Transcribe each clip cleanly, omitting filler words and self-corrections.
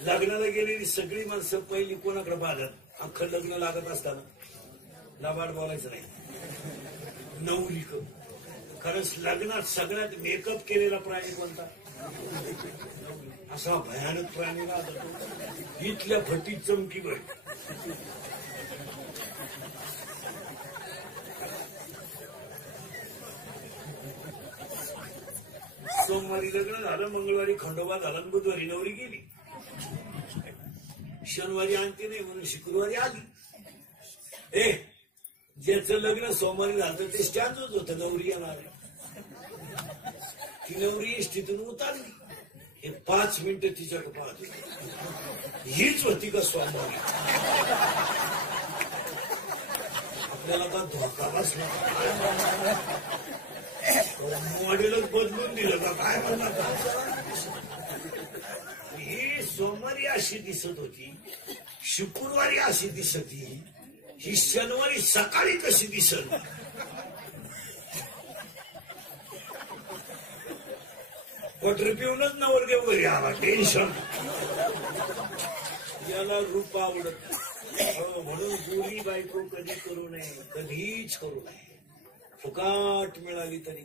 लग्नाला गेलेली सगळी माणसं पहिली कोणाकडे पाहतात? अख्खं लग्न लागत असताना लबाड बोलायचं नाही, नवरी. खरंच लग्नात सगळ्यात मेकअप केलेला प्राणी कोणता? असा भयानक प्राणी राहतो, इथल्या फटीत चमकी बघ. सोमवारी लग्न झालं, मंगळवारी खंडोबा झाला, बुधवारी नवरी गेली, शनिवारी आणते नाही म्हणून शुक्रवारी आली. ज्याचं लग्न सोमवारी झालं ते स्टँडच होतं, नवरी येणार. ती नवरी इष्टीतून उतारली, हे 5 मिनिटं तिच्याकडे पाहत होती. हीच होती का सोमवारी? आपल्याला का धोका बसला? मॉडेलच बदलून दिलं का काय म्हणणार? ही सोमवारी अशी दिसत होती, शुक्रवारी अशी दिसत, ही शनिवारी सकाळी कशी दिसत? क्वार्टर पिऊनच नवरदेव घरी आला, टेन्शन. याला रूप आवडत म्हणून जुनी बायको कधी करू नये, कधीच करू नये. फुकाट मिळाली तरी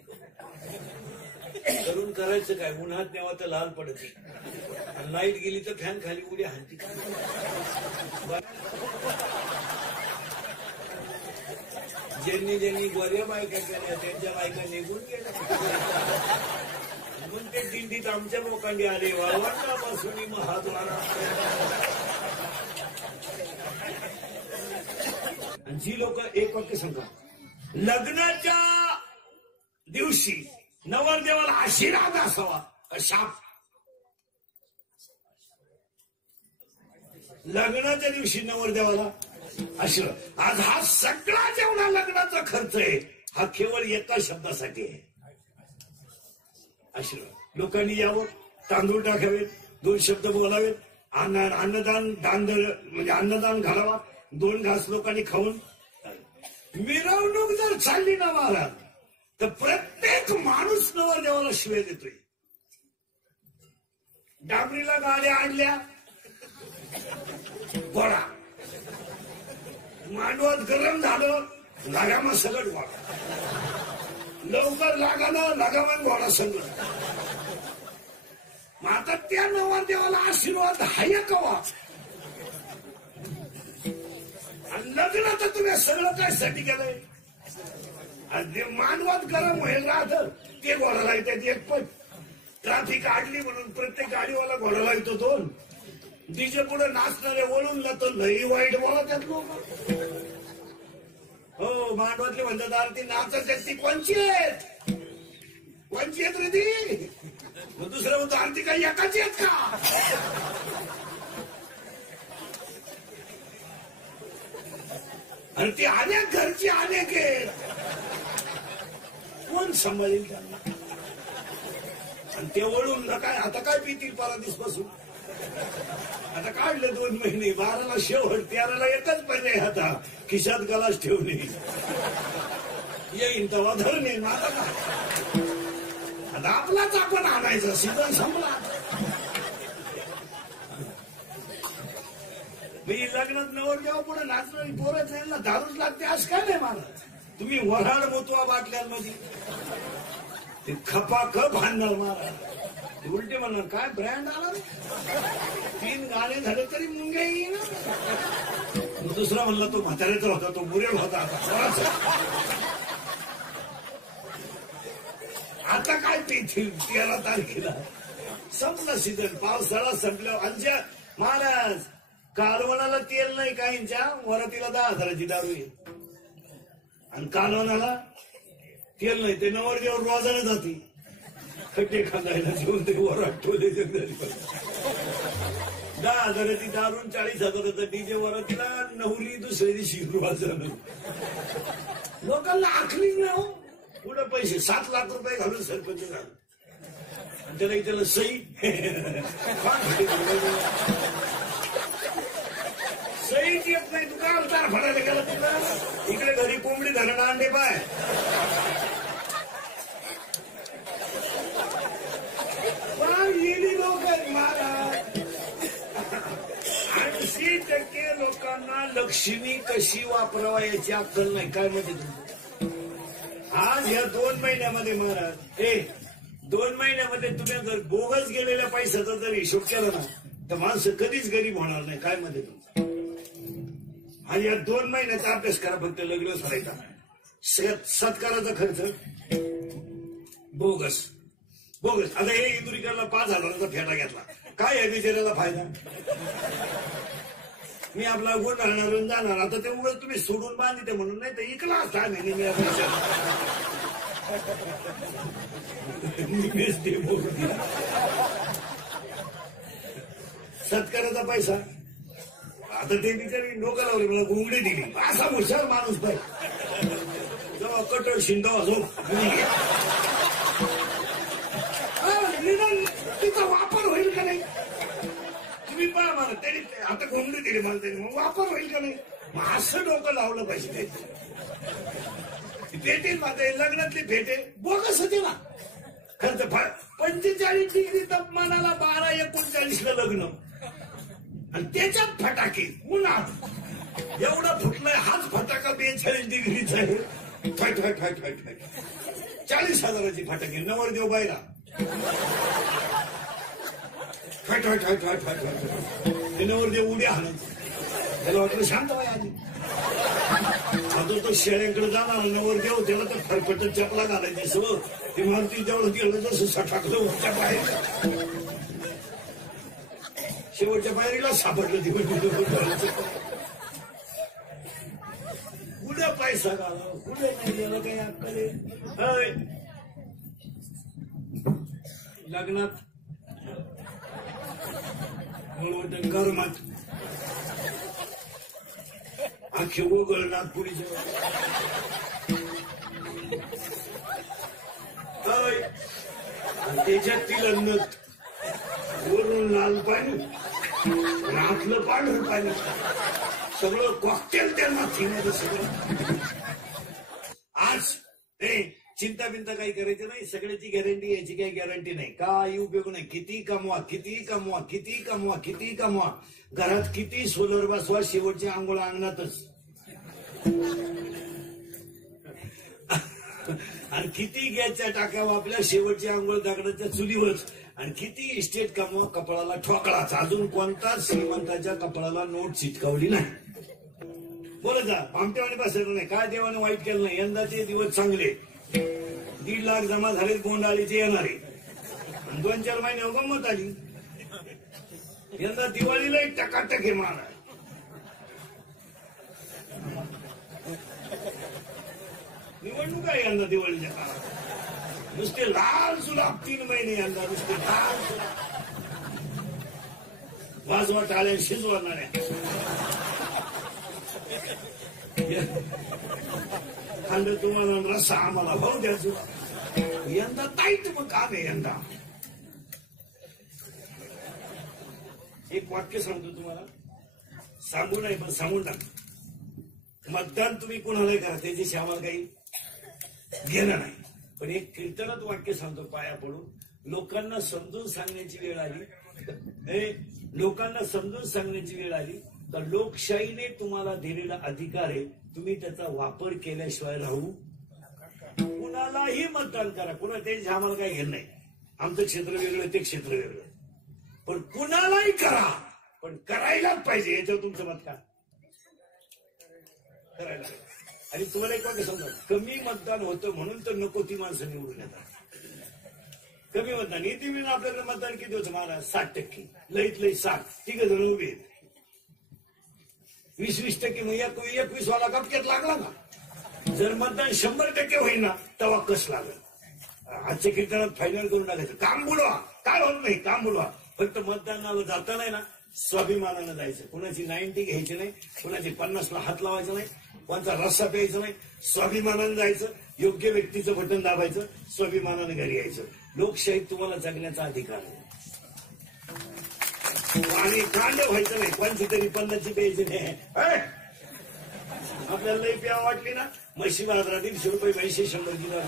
करून करायचं काय? उन्हात न्यावा तर लाल पडते, लाईट गेली तर फॅन खाली उड्या हाणती. ज्यांनी गोऱ्या बायका केल्या त्यांच्या बायका निघून गेल्या, म्हणून ते दिंडीत आमच्या लोकांनी आले, वाळवंटापासून महाद्वारा. जी लोक एक वाक्य सांगा, लग्नाच्या दिवशी नवरदेवाला आशीर्वाद असावा का शाप? लग्नाच्या दिवशी नवरदेवाला आशीर्वाद. आज हा सगळा जेवढा लग्नाचा खर्च आहे हा केवळ एका शब्दासाठी आहे, आशीर्वाद. लोकांनी यावर तांदूळ टाकावेत, 2 शब्द बोलावेत, अन्नदान म्हणजे अन्नदान घालावा, 2 घास लोकांनी खाऊन. मिरवणूक जर चालली ना महाराज, तर प्रत्येक माणूस नवरदेवाला शिव्या देतोय. डांबरीला गाड्या आणल्या, गोळा. मांडवात गरम झालं, लागामा सगळं गोळा. लवकर लागानं लागामान गोळा सगळं. मग आता त्या नवरदेवाला आशीर्वाद हाय कवा? आणि लग्न तर तुम्ही सगळं काय साठी केलंय? आणि मानवात गरम होईल राहत ते घोडाला येतात. एक पण ट्रॅफिक आडली म्हणून प्रत्येक गाडीवाला घोडाला येतो 2. डीजे पुढे नाचणारे वळून जातो, लई वाईट बोलतात लोक. हो, मांडवातले म्हणतात आरती नाचत ती कोणची आहेत? कोणची आहेत रे ती? मग दुसरं म्हणतो आरती काही एकाची आहेत का? आणि ती अनेक घरची अनेक आहेत, कोण सांभाळेल त्यांना? आणि ते वळून काय आता काय पितील पारादीस पासून? आता काढले 2 महिने, 12ला शेवट, 13ला एकच पर्याय आता खिशात गलास ठेवणे. येईन तेव्हा धरणे. आता आपलाच आपण आणायचा, सीझन संपला. मी लग्नात नवरदेवा पुढे नाचणारी पोरच आहे ना, दारूच लागते असं काय नाही मला. तुम्ही वऱ्हाड मोतवा बाटल्यांमध्ये ते खपाखप हाणणार मला. उलटे म्हणणार काय ब्रँड आला, 3 गाणे झाले तरी मुंग्या येईन. दुसरा म्हणला तो म्हाताऱ्याचा होता, तो मुरेल होता. आता काय पितील? 13 तारखेला संपला सीझन, पावसाळा संपल्यावर. आमच्या महाराज कालवणाला तेल नाही, काहींच्या वरातीला 10,000ची दारू आहे. आणि कालवणाला तेल नाही, ते नवरदेव रोजाने जाते खड्डे खांदायला, जेवण ते वरात ठेवले. 10,000ची दारू, 40,000चा डीजे वरातीला, नवरी दुसऱ्या दिवशी रोजानं. लोकांना आखलीच ना हो. पुढे पैसे 7 लाख रुपये घालून सरपंच झालं, आणि त्याला सही सहीच येत नाही. तू काय अवतार फडायला गेला तुला? इकडे घरी कोंबडी धरण अंडे पाय. येली लोक आहेत महाराज. लोकांना लक्ष्मी कशी वापरावा याची अक्कल नाही. काय म्हणते तुमचं आज या 2 महिन्यामध्ये महाराज 2 महिन्यामध्ये तुम्ही जर बोगस गेलेल्या पैशाचा जर हिशोब केला ना तर माणसं कधीच गरीब होणार नाही. काय म्हणते तुमचं आणि या 2 महिन्याचा अभ्यास करा. फक्त लग्न करायचा सत्काराचा खर्च बोगस बोगस. आता हे इंदुरीकरला 5,000चा फेटा घेतला. काय आहे बिचाऱ्याला फायदा. मी आपला गुण राहणार जाणार. आता ते उगाच तुम्ही सोडून बांधिते म्हणून नाही तर इकला असता मी सत्काराचा पैसा. आता ते बिचारी डोकं लावले मला घोंगडी दिली. असा हुशार माणूस पाहिजे जेव्हा कटोर शिंदो असो निदान तिचा वापर होईल का नाही. तुम्ही पहा मला त्यांनी आता घोंगडी दिली मला त्यांनी मग वापर होईल का नाही. मग असं डोकं लावलं पाहिजे. भेटेल माझ्या लग्नातली भेटेल बोगस होते ना खर्च. 45 डिग्री तापमानाला 12-39ला लग्न आणि त्याच्यात फटाके उन्हात एवढा फुटलाय. हाच फटाका 42 डिग्रीचा आहे. 40,000ची फटाके. नवरदेव बायला ते नवरदेव उड्या हाणायचे. त्याला वाटलं शांत बाई आधी. आता तो शेळ्यांकडे जाणार नवरदेव त्याला तर फरफट चपला घालायची सगळं. ते मारुती जवळ गेलं जसं सटाकलं उठच्या बाहेर शेवटच्या पायरीला सापडलं. कुठे पैसा घाला कुठे नाही गेलं काही अक्कले. लग्नात गरमात आखी उघडणार पुढीच्या त्याच्यात तिला नत वरून लाल पाणी आतलं पांढरं पाणी सगळं कॉकटेल त्यांना थिंगलं सगळं. आज चिंता बिंता काही करायचं नाही. सगळ्याची गॅरंटी याची काही गॅरंटी नाही. काही उपयोग नाही. किती कमवा किती कमवा किती कमवा किती कमवा घरात किती सोलर बसवा शेवटची आंघोळ अंगणातच. आणि किती गॅसच्या टाक्या वापल्या शेवटची आंघोळ दगडाच्या चुलीवरच. आणि किती इस्टेट कमवा कपाळाला ठोकळाच. अजून कोणताच श्रीमंताच्या कपाळाला नोट चिटकावली नाही. बोलत जा आमटेवाने बसायचं नाही. काय देवाने वाईट केलं नाही. यंदाचे दिवस चांगले. 1.5 लाख जमा झाले बोंडाळीचे येणारे. 2-4 महिने गंमत आली. यंदा दिवाळीला एक टकाटक हे मान आहे. निवडणूक आहे यंदा दिवाळीच्या काळात. नुसते लाल सुलाब 3 महिने यंदा नुसते लाल वाजवा टाळ्या शिजवणाऱ्या. खांड तुम्हाला रस्सा आम्हाला भाऊ द्यायचो. यंदा ताईट मग काम आहे यंदा. एक वाक्य सांगतो तुम्हाला. सांगू नाही पण सांगून टाक. मतदान तुम्ही कुणाला करा त्याच्याशी आम्हाला काही घेणं नाही. पण एक कीर्तनात वाक्य सांगतो पाया पडून. लोकांना समजून सांगण्याची वेळ आली. लोकांना समजून सांगण्याची वेळ आली तर लोकशाहीने तुम्हाला दिलेला अधिकार आहे. तुम्ही त्याचा वापर केल्याशिवाय राहू. कुणालाही मतदान करा. कुणा त्याची आम्हाला काही घेणं नाही. आमचं क्षेत्र वेगळं ते क्षेत्र वेगळं. पण कुणालाही करा पण करायलाच पाहिजे. याच्यावर तुमचं मत काय. करायला पाहिजे. आणि तुम्हाला एक वाक्य समजा. कमी मतदान होतं म्हणून तर नको ती माणसं निवडून येतात. कमी मतदान येते मी आपल्याकडे मतदान किती होतं महाराज 60%. लईत लई 60. 3 जण उभे आहेत. 20-20% मग 21 वाला कपक्यात लागला ना. जर मतदान 100% होईल ना तेव्हा कस लागेल. आजच्या कीर्तनात फायनल करून टाकायचं. काम बोलवा काय होत नाही. काम बोलवा. फक्त मतदानाला जाता नाही ना स्वाभिमानानं जायचं. कुणाची 90 घ्यायची नाही. कुणाची 50ला हात लावायचा नाही. कोणता रस्सा प्यायचा नाही. स्वाभिमानानं जायचं. योग्य व्यक्तीचं बटन दाबायचं. स्वाभिमानानं घरी यायचं. लोकशाहीत तुम्हाला जगण्याचा अधिकार आहे. आणि कांड व्हायचं नाही. कोणती तरी 50ची प्यायची नाही. आपल्याला लई प्या वाटली ना म्हशी बाजारात 150 रुपये म्हशी 100 किलो.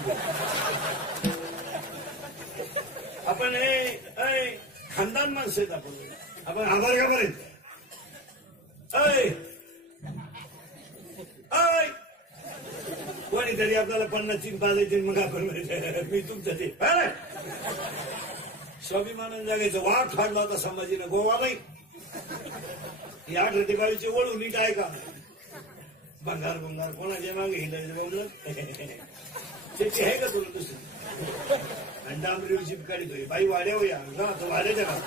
आपण खानदान माणसं आहेत. आपण आभार का बरेच कोणीतरी आपल्याला 50 पाजायचे मग आपण मी तुमचं ते स्वाभिमानानं जगायचं. वाट फाडला होता संभाजीनं गोवा नाही. ही 8 वळू नीट आहे का? भंगार भंगार कोणाच्या मागे हिंडायचं बोललं त्याची आहे का तुला दुसरी? आणि डांबरीची काढी बाई वाड्यावर या राहतो वाड्याच्या घरात.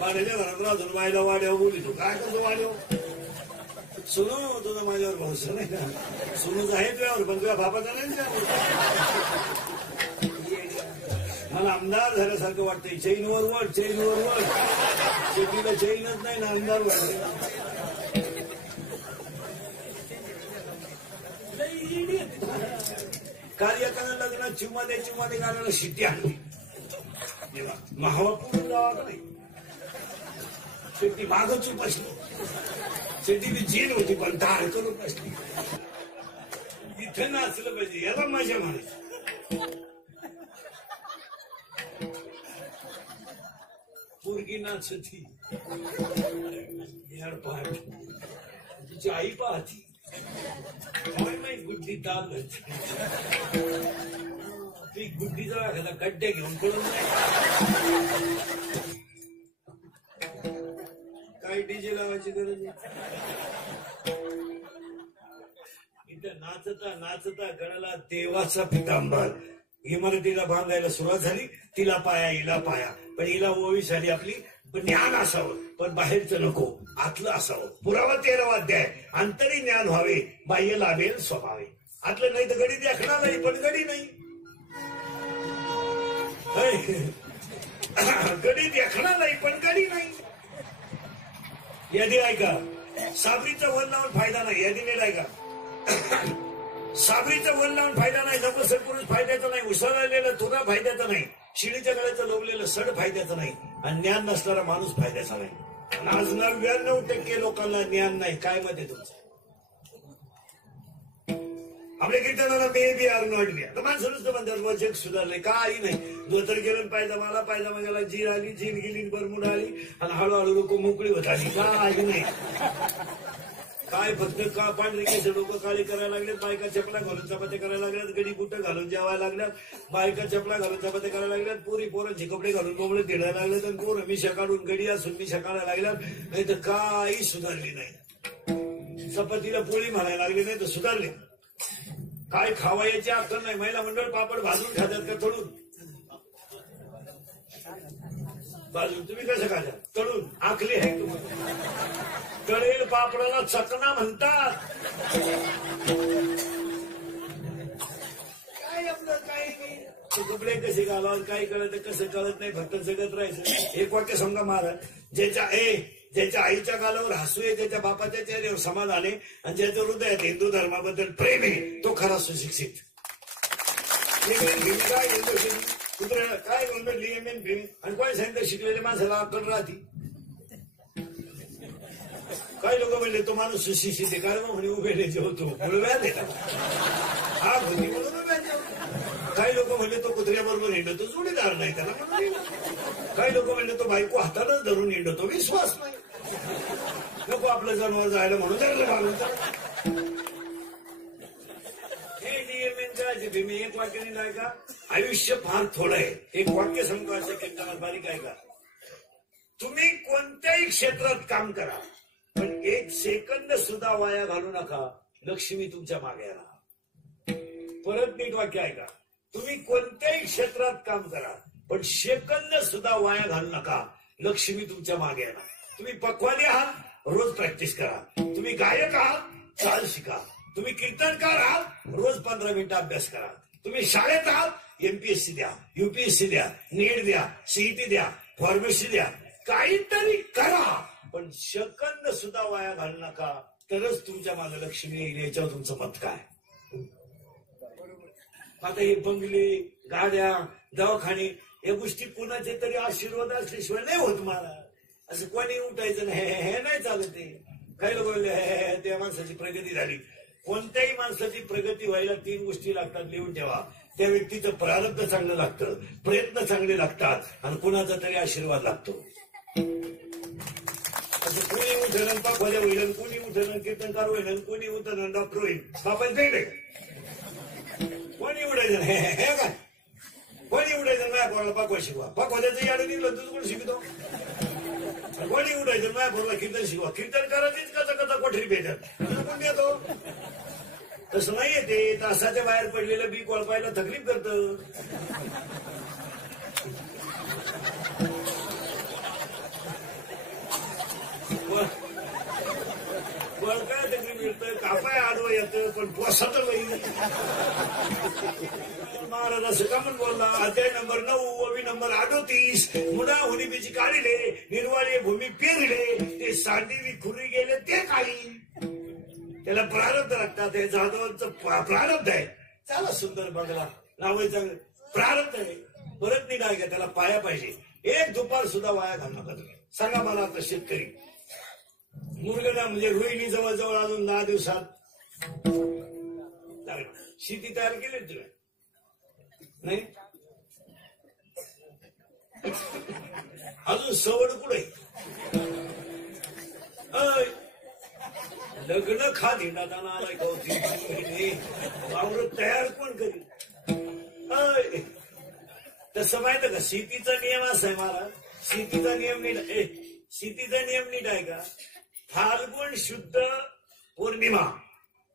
वाड्याच्या घरात राहतो बाईला वाड्यावर बोलितो. काय करतो वाड्यावर? सुनो तुझा माझ्यावर भरोसा नाही का? सुनूच आहे तुझ्यावर पण तुझ्या बापाचा नाही मला आमदार झाल्यासारखं वाटतंय. चैनवर वळ चैनवर वळ. शेतीला चैनच नाही ना आमदार वाटते. काल एकानं लग्नात चिमादे गाण्याला शिट्टी आणली. तेव्हा महावा पूर्ण गावाला नाही. शेती मागच बसली. शेतीची जीन होती पण धार करून बसली. इथं नाचलं पाहिजे याला मजा म्हणायची. पोरगी नाचती पाहती तिची आई पाहती. काय माहित गुड्डी ताल ती गुड्डीचा एखादा गड्ड्या घेऊन पडून काय डीजे लावायची गरज आहे. इथं नाचता नाचता गळाला देवाचा पितांबर. इमारतीला बांधायला सुरुवात झाली. तिला पाया हिला पाया. पण हिला ओवी झाली आपली. पण ज्ञान असावं पण बाहेरचं नको आतलं असावं. पुरावा 13वा अध्याय. अंतरी ज्ञान व्हावे बाह्य लाभेल स्वभावे. आतलं नाही तर गडी देखणार नाही पण गडी नाही. गडी देखणार नाही पण गडी नाही. यादी ऐका. साबरीचं वन लावून फायदा नाही. यादी नीट ऐका. साबरीचं वन लावून फायदा नाही. नवसर पुरुष फायद्याचं नाही. उसळलेलं तुरा फायद्याचं नाही. शिडीच्या गळ्याचं लोबलेलं सड फायद्याचं नाही. आणि ज्ञान नसणारा माणूस फायद्याचा नाही. आज 99% लोकांना ज्ञान नाही. काय मत आहे तुमचं? आपल्या कीर्तनाला may be R not be. आता माणसं नुसतं म्हणतात जग सुधारले. काही नाही. धोतर गेलं पायजामा गेला. जीर आली जीन गेली बरमुड आली आणि हळूहळू लोक मोकळी होत आली. काही नाही. काय फक्त का पांढरे केस लोक काळी करायला लागलेत. बायका चपला घालून चपात्या करायला लागल्यात. गडी बुट घालून जेवायला लागल्यात. बायका चपला घालून चपात्या करायला लागल्यात. पोरांचे कपडे घालून कोंबडे तिळायला लागलेत. आणि पोरं मिशा काढून गडी असून मिशा काढायला लागल्यात. नाही तर काही सुधारली नाही. चपातीला पोळी म्हणायला लागली नाही तर सुधारले. काय खावा याची अक्कल नाही. महिला मंडळ पापड भाजून खातात का तळून? बाजून तुम्ही कसं खातात? तळून. आखली आहे तुम्हाला. तळेल पापडाला चकना म्हणतात. काय आपलं काय नाही. कपडे कसे घालावं काय कळत कसं कळत नाही. फक्त जगत राहायचं. एक वाक्य समजा महाराज. ज्याच्या आईच्या गालावर हसू आहे त्याच्या बापाच्या चेहऱ्यावर समाधान आहे आणि ज्याच्या हृदयात हिंदू धर्माबद्दल प्रेम आहे तो खरा सुशिक्षित. काय गोंधळ लिएमेन भीम आणि कोणी सांगितलं शिकलेल्या माणसाला अक्कल राहते. काही लोक म्हणले तो माणूस सुशिक्षित आहे कारण म्हणे उभे जेवतो म्हणून व्याज आहे हा भूमी म्हणून व्याज जेवतो. काही लोक म्हणले तो कुत्र्याबरोबर हिंडतो जोडीदार नाही त्याला म्हणून. काही लोक म्हणले तो बायको हातानच धरून हिंडतो विश्वास नाही. नको आपलं जनावर जायला म्हणून धरलं घालून. हे नियमेन करायचे भीमी. एक वाक्याने नाही का आयुष्य फार थोडं आहे. एक वाक्य सांगायचं कीर्तनात बारीक आहे का. तुम्ही कोणत्याही क्षेत्रात काम करा पण 1 सेकंद सुद्धा वाया घालू नका. लक्ष्मी तुमच्या मागे राहा. परत नीट वाक्य आहे का. तुम्ही कोणत्याही क्षेत्रात काम करा पण सेकंद सुद्धा वाया घालू नका. लक्ष्मी तुमच्या मागे येणार. तुम्ही पक्वाने आहात रोज प्रॅक्टिस करा. तुम्ही गायक आहात चाल शिका. तुम्ही कीर्तनकार आहात रोज 15 मिनिटं अभ्यास करा. तुम्ही शाळेत आहात एमपीएससी द्या यूपीएससी द्या नीट द्या सीईटी द्या फार्मसी द्या. काहीतरी करा पण सेकंद सुद्धा वाया घालू नका. तरच तुमच्या मागे लक्ष्मी येईल. याच्यावर तुमचं मत काय. आता हे बंगले गाड्या दवाखाने या गोष्टी कुणाचे तरी आशीर्वाद असल्याशिवाय नाही होत. मला असं कोणी उठायचं नाही. हे नाही चालत. काही लोक बोलले त्या माणसाची प्रगती झाली. कोणत्याही माणसाची प्रगती व्हायला 3 गोष्टी लागतात. लिहून ठेवा. त्या व्यक्तीचं प्रारब्ध चांगलं लागतं. प्रयत्न चांगले लागतात आणि कुणाचा तरी आशीर्वाद लागतो. असं कोणी उठणं पाखवाल्या होईल कोणी उठणं कीर्तनकार होईल कोणी उठणं डॉक्टर होईल. बापाच भेट आहे कोणी उडायचं नाही हे काय कोणी उडायचं माझ्या पोराला पकवा शिकवा पकवायचं याडं निघलं तुझं कोण शिकतो कोणी उडायचं माझ्या पोराला कीर्तन शिकवा कीर्तन करायचीच कचा कचा कोठरी भेटत कोण येतो तसं नाहीये ते तासाच्या बाहेर पडलेलं बी कोळपायला तकलीफ करतं काय तकलीफ मिळतं कापाय आडवं येतं पण पोसात महाराज असं का म्हणून बोलला अध्याय नंबर 9 ओवी नंबर 38 मुडा हुनिबीची काढिले निर्वाळे भूमी पेरले ते सांडीवी खुरी गेले ते काही त्याला प्रारब्ध लागतात हे जाधवांचं प्रारब्ध आहे चला सुंदर बंगला नावाचं प्रारब्ध आहे परत नाही काय त्याला पाया पाहिजे एक दुपार सुद्धा वाया घालू नका तुम्ही सांगा मला आता शेतकरी मुरगडा म्हणजे रोहिणी जवळजवळ अजून 10 दिवसात शेती तयार केली तुम्ही नाही अजून सवड कुठे लग्न खा धिंडाताना आलाय कवती वावर तयार कोण करी तसं माहितं का शेतीचा नियम असा आहे महाराज शेतीचा नियम नीट शेतीचा नियम नीट आहे का फाल्गुन शुद्ध पौर्णिमा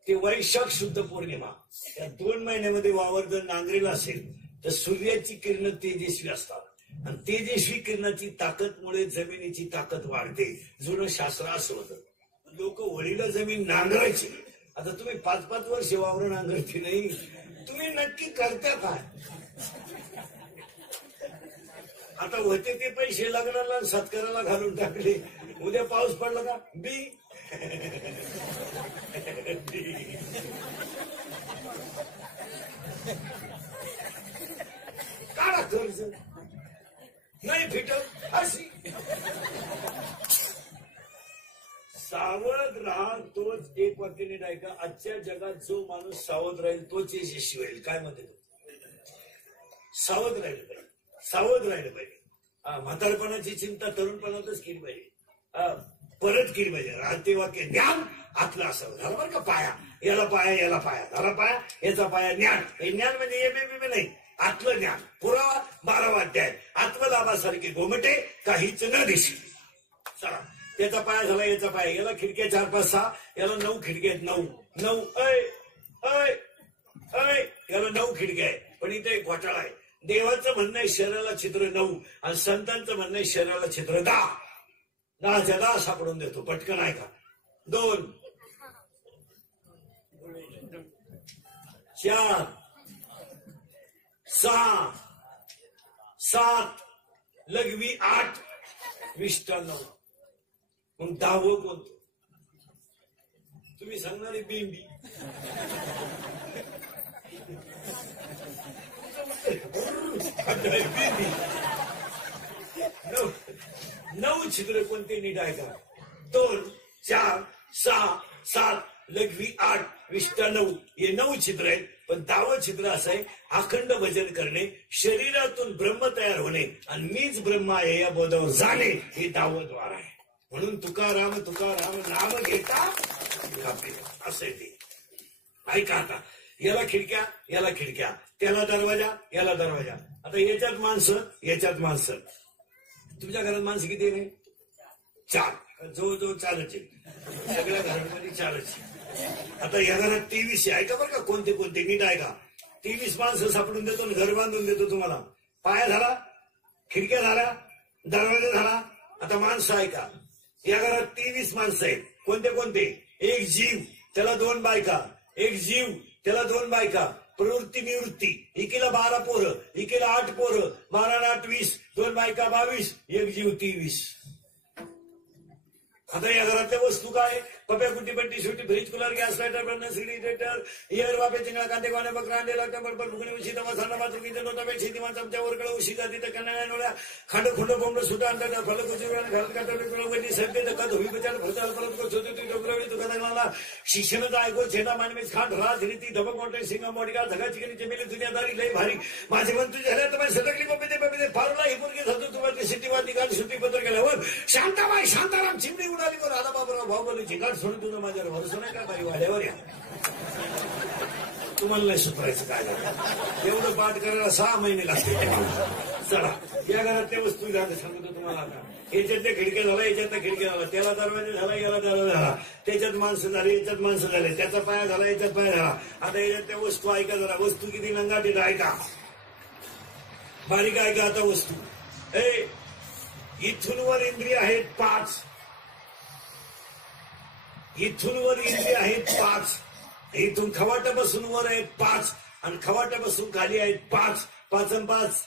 ते वैशाख शुद्ध पौर्णिमा या 2 महिन्यामध्ये वावर जर नांगरेला असेल तर सूर्याची किरण तेजस्वी असतात आणि तेजस्वी किरणाची ताकदमुळे जमिनीची ताकद वाढते जुनं शास्त्र असं होतं लोक वळीला जमीन नांगरायची आता तुम्ही 5-5 वर्ष वावर नांगरती नाही तुम्ही नक्की करता काय आता होते ते पैसे लग्नाला सत्काराला घालून टाकले उद्या पाऊस पडला का बी काढा कर्ज नाही फिटत अशी सावध राहा तोच एक वाक्य नीट आहे का आजच्या जगात जो माणूस सावध राहील तोच यशस्वी होईल काय म्हणते सावध राहिलं पाहिजे सावध राहिलं पाहिजे म्हातारपणाची चिंता तरुणपणातच केली पाहिजे परत केली पाहिजे राहते वाक्य ज्ञान आतलं असावं झालं बरं का पाया याला पाया याला पाया झाला पाया याचा पाया ज्ञान हे ज्ञान म्हणजे एम नाही आतलं ज्ञान पुरावा 12वा अध्याय आत्मलाभासारखे गोमटे काहीच न दिशी चला त्याचा पाया झाला याचा पाया याला खिडक्या 4, 5, 6 याला 9 खिडक्या आहेत 9 ऐ याला 9 खिडक्या आहे पण इथे एक घोटाळा आहे देवाचं म्हणणं आहे शरीराला छिद्र 9 आणि संतांचं म्हणणं आहे शरीराला छिद्र 10 10 सापडून देतो पटकन आहे का 2 4 6 7 लघवी 8 विष्टा 9 मग 10वं कोणतं तुम्ही सांगणारे बिंबी 9 छिद्र कोणते नीट आहे का 2 4 6 7 लघवी 8 विष्टा 9 हे 9 छिद्र आहेत पण 10वं छिद्र असं आहे अखंड भजन करणे शरीरातून ब्रह्म तयार होणे आणि मीच ब्रह्म आहे या बोधावर जाणे हे 10वं द्वार आहे म्हणून तुकाराम नाम घेता असं आहे ते ऐका आता याला खिडक्या याला खिडक्या त्याला दरवाजा याला दरवाजा आता याच्यात माणसं तुमच्या घरात माणसं किती आहे 4 जवळजवळ 4च आहे सगळ्या घरांमध्ये 4च आता या घरात 23 आहे का बरं का कोणते नीट आहे का 23 माणसं सापडून देतो घर बांधून देतो तुम्हाला पाया झाला खिडक्या झाला दरवाजा झाला आता माणसं आहे का या घरात 23 माणसं आहेत कोणते एक जीव त्याला 2 बायका एक जीव त्याला 2 बायका प्रवृत्ती निवृत्ती एकीला 12 पोरं एकीला 8 पोरं 12 8 20 2 बायका 22 एक जीव 23 आता या घरातल्या वस्तू काय पप्या कुटी पट्टी सुटी fridge cooler gas lighter burner refrigerator air वापे चिंगळा कांदे गोणे बकरा अंडे लागतं बडबड फुगणे उशी तवा सांडा मातृकीचे नोटाबे शेतीमान चमच्यावर कळ उशी जाती तर कन्या नोळ्या खांड खुंड बोंबड सुटा अंडा फळ कुचुऱ्या घरात काटवले पिळवणी सरते धक्का धुवी बचार भरताल परत को छोटी डोंगरावली दुकानाला शिक्षणाचा ऐको छेदा मानवीस खांड राज रीती धबक मोठे सिंगा मोडगा धगा चिकनी चमेली दुनियादारी लई भारी माझे मन तुझे झाले तर सटकली पपे फारला ही मुलगी जातो तुम्हाला सिटीवादी गाडी सुट्टी पत्र केल्यावर शांताबाई शांताराम चिमणी उडाली वर आला बाबराव भाऊ बोलू चिंगाट सोडून तुझं माझ्यावर भरोसा नाही का बाई वाड्यावर या तुम्हाला नाही सुधारायचं काय झालं एवढं पाठ करायला 6 महिने लागते चला या घरातल्या वस्तू घ्या सांगतो तुम्हाला आता याच्यातल्या खिडक्या झाला याच्यातल्या खिडक्या झाला त्याला दरवाजा झाला याला दरवाजा झाला त्याच्यात माणसं झाली याच्यात माणसं झाले त्याचा पाया झाला याच्यात पाया झाला आता याच्यातल्या वस्तू ऐका जरा वस्तू किती नंगाटीत ऐका बारीक ऐका आता वस्तू इथून वर इंद्रिय आहेत 5 इथून वर इंद्रिय आहेत 5 इथून खवाटापासून वर आहेत 5 आणि खवाटापासून खाली आहेत 5 5 आणि 5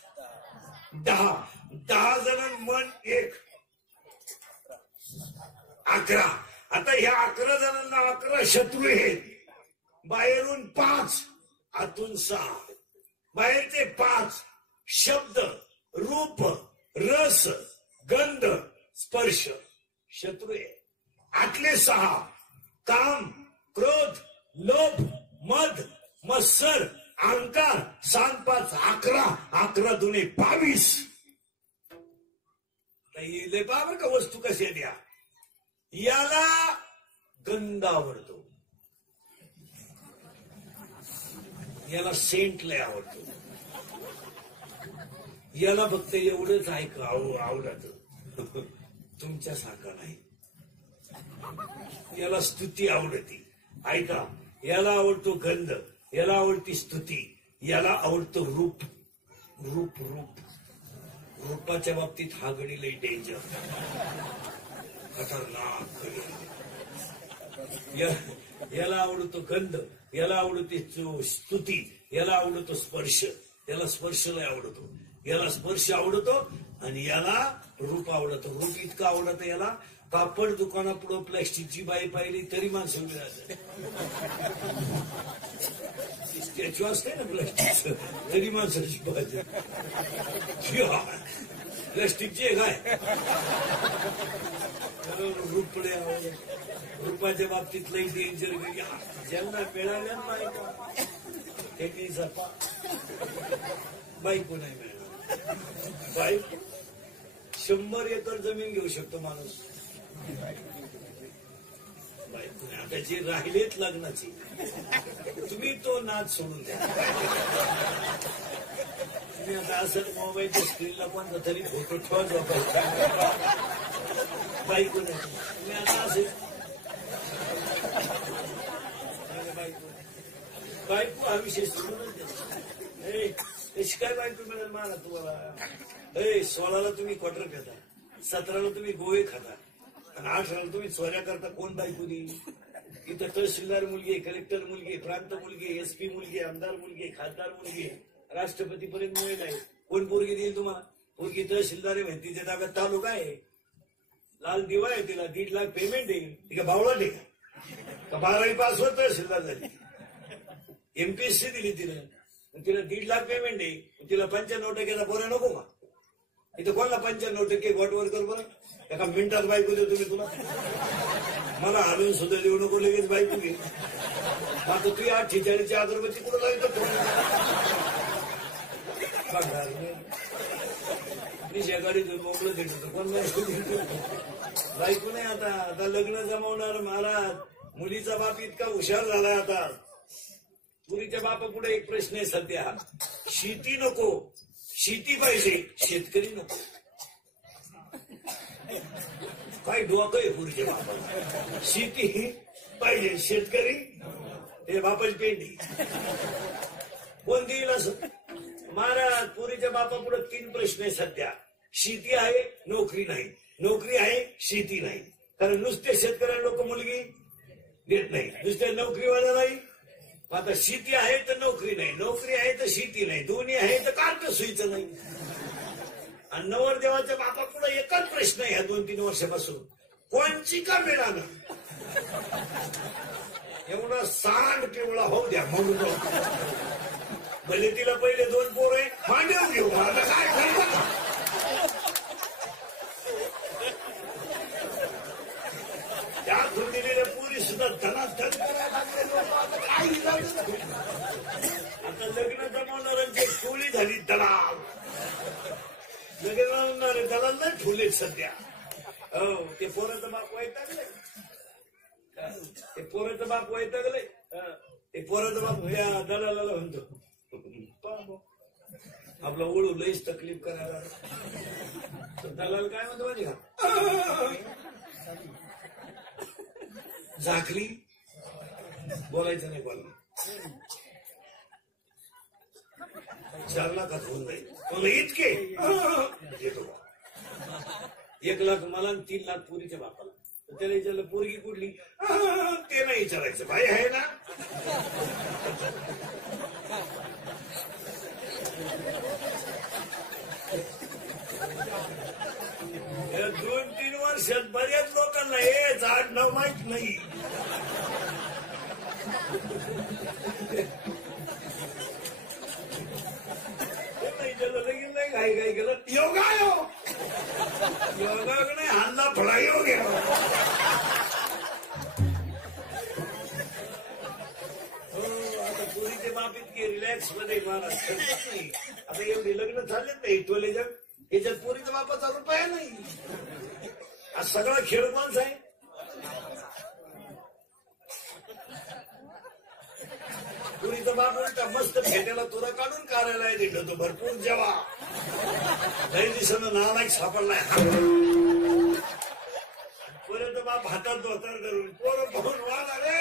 10 जण मन 1 11 आता ह्या 11 जणांना 11 शत्रू आहेत बाहेरून 5 आतून 6 बाहेरचे 5 शब्द रूप रस गंध स्पर्श शत्रू आहे आतले 6 काम क्रोध लोभ मद मत्सर अहंकार 7 5 11 दुने 22 लय बाबा का वस्तू कशा द्या याला गंध आवडतो याला सेंट लय आवडतो याला फक्त एवढंच ऐक आवडत तुमच्यासारखं नाही याला स्तुती आवडती ऐका याला आवडतो गंध याला आवडती स्तुती याला आवडतो रूप रूप रूप रूपाच्या बाबतीत हा गडी लई डेंजर खतरनाक याला आवडतो गंध याला आवडते स्तुती याला आवडतो स्पर्श याला स्पर्श लय आवडतो याला स्पर्श आवडतो आणि याला रूप आवडतो रूप इतकं आवडतं याला कापड दुकानापुढं प्लॅस्टिकची बाई पाहिली तरी माणसं मिळालं स्टॅच्यू असते ना प्लॅस्टिकचं तरी माणसाची पाहिजे प्लॅस्टिकची आहे काय रूपडे रूपाच्या बाबतीत लई डेंजर ज्यांना मिळाल्या नाही का त्यांनी जपा बायको नाही मिळणार बाईक 100 एकर जमीन घेऊ शकतो माणूस बायको नाही आता जे राहिलेत लग्नाची तुम्ही तो नाद सोडून द्या तुम्ही आता असं मोबाईलच्या स्क्रीनला पण तरी फोटो ठेवा बायको नाही तुम्ही आता असेल बायको हा विषय सोडूनच द्या कशी काय बायको मिळेल मला तुम्हाला 16ला तुम्ही क्वार्टर खाता 17ला तुम्ही गोळे खाता आणि 18ला तुम्ही चोऱ्या करता कोण बायको देईल इथं तहसीलदार मुलगी कलेक्टर मुलगी प्रांत मुलगी एसपी मुलगी आमदार मुलगी खासदार मुलगी राष्ट्रपती पर्यंत मिळेल आहे कोण पोरगी देईल तुम्हाला पोरगी तहसीलदार आहे माहिती तिच्या ताब्यात तालुका आहे लाल दिवा आहे तिला 1.5 लाख पेमेंट आहे ती का बावळा दे का 12वी पास होत तहसीलदार झाली एमपीएससी दिली तिला 1.5 लाख पेमेंट आहे तिला 95% पोऱ्या नको का इथं कोणाला 95% वॉटवर कर बरं एका मिनिटात बायको देऊ तुम्ही तुला मला हालून सुद्धा देऊ नको लगेच बायको घे आता तू 48 अगरबत्ती कुठं लागतो मी शेगाडी मोकळं देतो कोण बायको नाही आता लग्न जमवणार महाराज मुलीचा बाप इतका हुशार झालाय आता पुरीच्या बापा पुढे एक प्रश्न आहे सध्या शेती नको शेती पाहिजे शेतकरी नको काय डोकं आहे पुरीच्या बापाला शेती पाहिजे शेतकरी हे बापाची पेंडी कोण देईल असं महाराज पुरीच्या बापा पुढे 3 प्रश्न आहे सध्या शेती आहे नोकरी नाही नोकरी आहे शेती नाही कारण नुसते शेतकऱ्यांना लोक मुलगी देत नाही नुसत्या नोकरीवाला नाही आता शेती आहे तर नोकरी नाही नोकरी आहे तर शेती नाही दोन्ही आहे तर कार्ट सुईचं नाही आणि नवरदेवाच्या बापा पुढे एकच प्रश्न आहे 2-3 वर्षापासून कोणची का मिळालं एवढा सांड पिवळा होऊ द्या म्हणून भले तिला पहिले 2 पोर आहे मांडव घेऊ आता काय त्या दिलेल्या पुरी सुद्धा धनाधन करायला लागले लोक आता लग्न जमवणाऱ्यांची टोळी झाली दलाल लग्न जमवणारे दलाल नाही ठुलेत सध्या हो ते पोराचं बाप वैतागले ते पोराचं बाप वैतागले ते पोराचा बाप या दलाला म्हणतो आपला ओळू लईच तकलीफ करायला तर दलाल काय म्हणतो माहिती का झाकली बोलायचं नाही बोलणं 4 लाखात होऊन जाईल मला इतके घेतो 1 लाख मला आणि 3 लाख पोरीच्या बापाला त्याला विचारलं पोरगी कुठली ते नाही विचारायचं भाई आहे ना या 2-3 वर्षात बऱ्याच लोकांना हे झाड नाव माहित नाही लगीन नाही घाई केलं योगा योगा नाही हानला फळा योग आता पोरीचे बाप इतके रिलॅक्स मध्ये महाराज नाही आता एवढे लग्न झालेच नाही टोले जग याच्यात पोरीच्या बापाचा रुपया नाही आज सगळा खेळ माणस आहे पुरीचा बाप उलटा मस्त भेटायला तुला काढून काढायला दिलं तो भरपूर जेव्हा काही दिवसानं नालायक सापडलाय पुरीचा बाप हातात धोतर करून पोरं बघून वाढ रे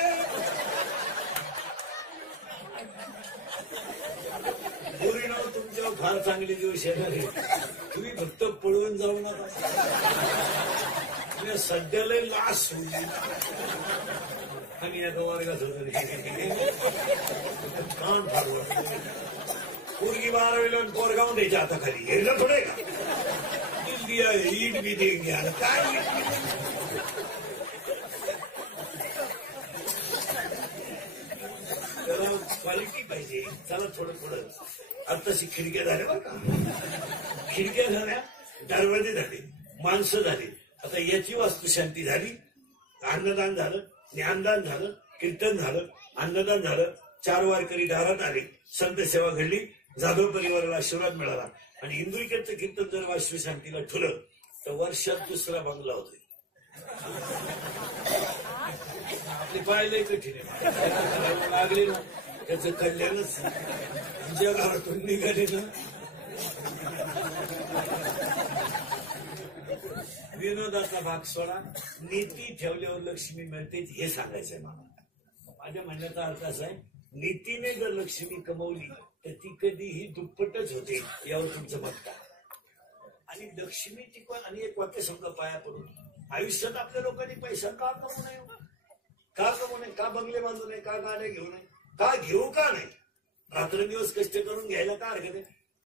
पुरी नाव तुमच्यावर फार चांगले दिवस येणार आहे तुम्ही फक्त पळून जाऊ नका सध्याला लास्ट होईल आम्ही एका वर्गात होतो पोरगी 12वीला पोरगाव द्यायच्या आता खाली हे थोडे का दिया ईट बी देंगे आता काय त्याला क्वालिटी पाहिजे चला थोडं आताशी खिडक्या झाल्या बरं का खिडक्या झाल्या दरवाजे झाले माणसं झाली आता याची वास्तुशांती झाली अन्नदान झालं ज्ञानदान झालं कीर्तन झालं अन्नदान झालं 4 वारकरी दारात आले संत सेवा घडली जाधव परिवाराला आशीर्वाद मिळाला आणि इंदुरीकरचं कीर्तन जर वास्तुशांतीला ठुलं तर वर्षात 2रा बंगला होतोय आपले पाहिलंय कठीण लागले ना त्याचं कल्याणच जगातून निघाले ना विनोदाचा भाग सोडा नीती ठेवल्यावर लक्ष्मी मिळते हे सांगायचंय मला माझ्या म्हणण्याचा अर्थ असा आहे नीतीने जर लक्ष्मी कमवली तर ती कधीही दुप्पटच होते यावर तुमचं मत काय आणि लक्ष्मीची पण आणि एक वाक्य समजा पाया पडून आयुष्यात आपल्या लोकांनी पैसा का कमवू नये का कमवू नये का बंगले बांधू नये का गाड्या घेऊ नये का घेऊ का नाही रात्रंदिवस कष्ट करून घ्यायला का हरकत आहे